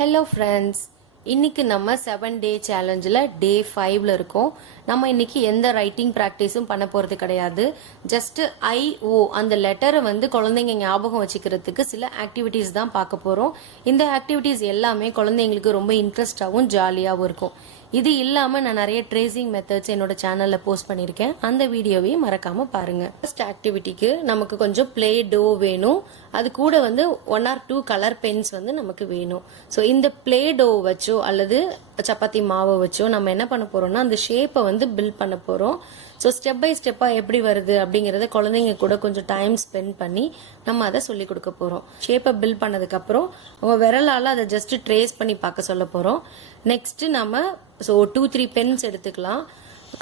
Hello friends, இன்னைக்கு நம்ம 7-day challengeல day 5ல இருக்கோம். நம்ம இன்னைக்கு எந்த ரைட்டிங் பிராக்டிஸும் பண்ண போறது கிடையாது. ஜஸ்ட் I-O அந்த லெட்டரை வந்து குழந்தைங்க ஞாபகம் வச்சுக்கிறதுக்கு சில ஆக்டிவிட்டீஸ் தான் பார்க்க போறோம். இந்த ஆக்டிவிட்டீஸ் எல்லாமே குழந்தைங்களுக்கு ரொம்ப இன்ட்ரெஸ்டாகவும் ஜாலியாகவும் இருக்கும். இது இல்லாம நான் நிறைய ட்ரேசிங் மெத்தட்ஸ் என்னோட சேனல்ல போஸ்ட் பண்ணிருக்கேன். அந்த வீடியோவையும் மறக்காம பாருங்க. ஃபர்ஸ்ட் ஆக்டிவிட்டிக்கு நமக்கு கொஞ்சம் பிளே டோ வேணும். அது கூட வந்து 1 or 2 கலர் பென்ஸ் வந்து நமக்கு வேணும். ஸோ இந்த பிளே டோ வச்சோ அல்லது சப்பாத்தி மாவை வச்சோ நம்ம என்ன பண்ண போறோம்னா அந்த ஷேப்பை வந்து பில்ட் பண்ண போறோம். ஸோ ஸ்டெப் பை ஸ்டெப்பா எப்படி வருது அப்படிங்கறத குழந்தைங்க கூட கொஞ்சம் டைம் ஸ்பெண்ட் பண்ணி நம்ம அதை சொல்லி கொடுக்க போறோம். ஷேப்பை பில்ட் பண்ணதுக்கு அப்புறம் அவங்க விரலால அதை ஜஸ்ட் ட்ரேஸ் பண்ணி பார்க்க சொல்ல போறோம். நெக்ஸ்ட் நம்ம 2-3 பென்ஸ் எடுத்துக்கலாம்,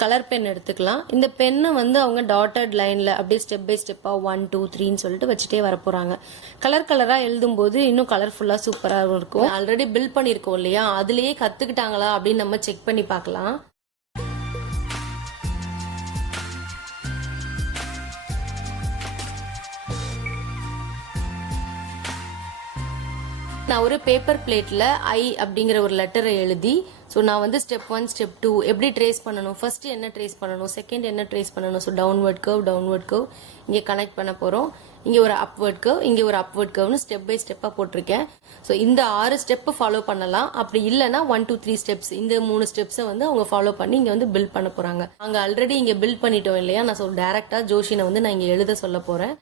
கலர் பென் எடுத்துக்கலாம். இந்த பென்னை வந்து அவங்க டாட்டட் லைன்ல அப்படியே ஸ்டெப் பை ஸ்டெப்பா 1 2 3ன்னு சொல்லிட்டு வச்சுட்டே வர போறாங்க. கலர் கலரா எழுதும் போது இன்னும் கலர்ஃபுல்லா சூப்பரா இருக்கும். ஆல்ரெடி பில்ட் பண்ணிருக்கோம் இல்லையா, அதுலயே கத்துக்கிட்டாங்களா அப்படின்னு நம்ம செக் பண்ணி பார்க்கலாம். நான் ஒரு பேப்பர் பிளேட்ல ஐ அப்படிங்கிற ஒரு லெட்டரை எழுதி நான் வந்து ஸ்டெப் 1 ஸ்டெப் 2 எப்படி ட்ரேஸ் பண்ணணும், ஃபர்ஸ்ட் என்ன ட்ரேஸ் பண்ணணும், செகண்ட் என்ன ட்ரேஸ் பண்ணணும், டவுன்வர்ட் கர்வ் இங்கே கனெக்ட் பண்ண போறோம். இங்கே ஒரு அப்வர்ட் கர்வ், இங்கே ஒரு அப்வர்ட் கர்வ்னு ஸ்டெப் பை ஸ்டெப்பா போட்டிருக்கேன். இந்த 6 ஸ்டெப் ஃபாலோ பண்ணலாம். அப்படி இல்லைன்னா 1 2 3 ஸ்டெப்ஸ், இந்த 3 ஸ்டெப்ஸை வந்து அவங்க ஃபாலோ பண்ணி இங்க வந்து பில்ட் பண்ண போறாங்க. அங்க ஆல்ரெடி இங்க பில்ட் பண்ணிட்டோம் இல்லையா, நான் டைரக்டா ஜோஷினை வந்து நான் இங்க எழுத சொல்ல போறேன்.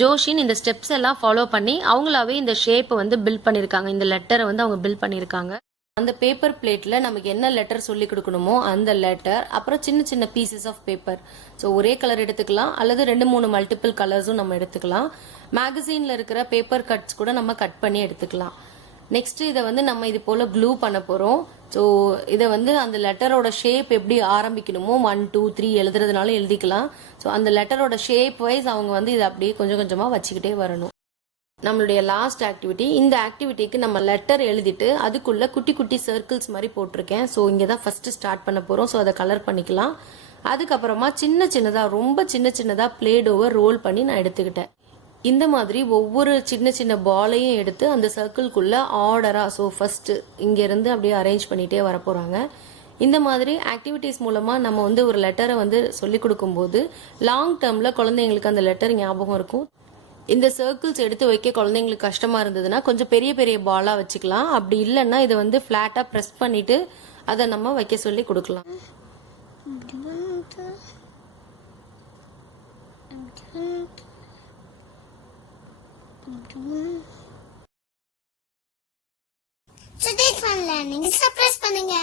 ஜோஷின் இந்த ஸ்டெப்ஸ் எல்லாம் ஃபாலோ பண்ணி அவங்களாவே இந்த ஷேப்பை வந்து பில்ட் பண்ணிருக்காங்க. இந்த லெட்டரை வந்து அவங்க பில்ட் பண்ணிருக்காங்க. அந்த பேப்பர் பிளேட்ல நமக்கு என்ன லெட்டர் சொல்லி கொடுக்கணுமோ அந்த லெட்டர், அப்புறம் சின்ன சின்ன பீசஸ் ஆஃப் பேப்பர். ஒரே கலர் எடுத்துக்கலாம் அல்லது 2-3 மல்டிபிள் கலர்ஸும் நம்ம எடுத்துக்கலாம். மேகசீன்ல இருக்கிற பேப்பர் கட்ஸ் கூட நம்ம கட் பண்ணி எடுத்துக்கலாம். நெக்ஸ்ட் இதை வந்து நம்ம இது போல க்ளூ பண்ண போறோம். இதை வந்து அந்த லெட்டரோட ஷேப் எப்படி ஆரம்பிக்கணுமோ 1 2 3 எழுதுறதுனால எழுதிக்கலாம். அந்த லெட்டரோட ஷேப் வைஸ் அவங்க வந்து இதை அப்படியே கொஞ்சம் கொஞ்சமா வச்சுக்கிட்டே வரணும். நம்மளுடைய லாஸ்ட் ஆக்டிவிட்டி. இந்த ஆக்டிவிட்டிக்கு நம்ம லெட்டர் எழுதிட்டு அதுக்குள்ள குட்டி குட்டி சர்க்கிள்ஸ் மாதிரி போட்டிருக்கேன். இங்கே தான் ஃபர்ஸ்ட் ஸ்டார்ட் பண்ண போறோம். அதை கலர் பண்ணிக்கலாம். அதுக்கப்புறமா சின்ன சின்னதா, ரொம்ப சின்ன சின்னதா பிளேடோவை ரோல் பண்ணி நான் எடுத்துக்கிட்டேன். இந்த மாதிரி ஒவ்வொரு சின்ன சின்ன பாலையும் எடுத்து அந்த சர்க்கிள்குள்ள ஆர்டரா ஃபர்ஸ்ட் இங்க இருந்து அப்படியே அரேஞ்ச் பண்ணிட்டே வர போறாங்க. இந்த மாதிரி ஆக்டிவிட்டிஸ் மூலமா நம்ம வந்து ஒரு லெட்டரை வந்து சொல்லி கொடுக்கும் போது லாங் டேர்ம்ல குழந்தைங்களுக்கு அந்த லெட்டர் ஞாபகம் இருக்கும். இந்த சர்க்கிள்ஸ் எடுத்து வைக்க குழந்தைங்களுக்கு கஷ்டமா இருந்ததுன்னா கொஞ்சம் பெரிய பெரிய பாலா வச்சுக்கலாம். அப்படி இல்லைன்னா இதை வந்து பிளாட்டா பிரஸ் பண்ணிட்டு அதை நம்ம வைக்க சொல்லி கொடுக்கலாம். So, take fun learning. Subscribe பண்ணுங்க.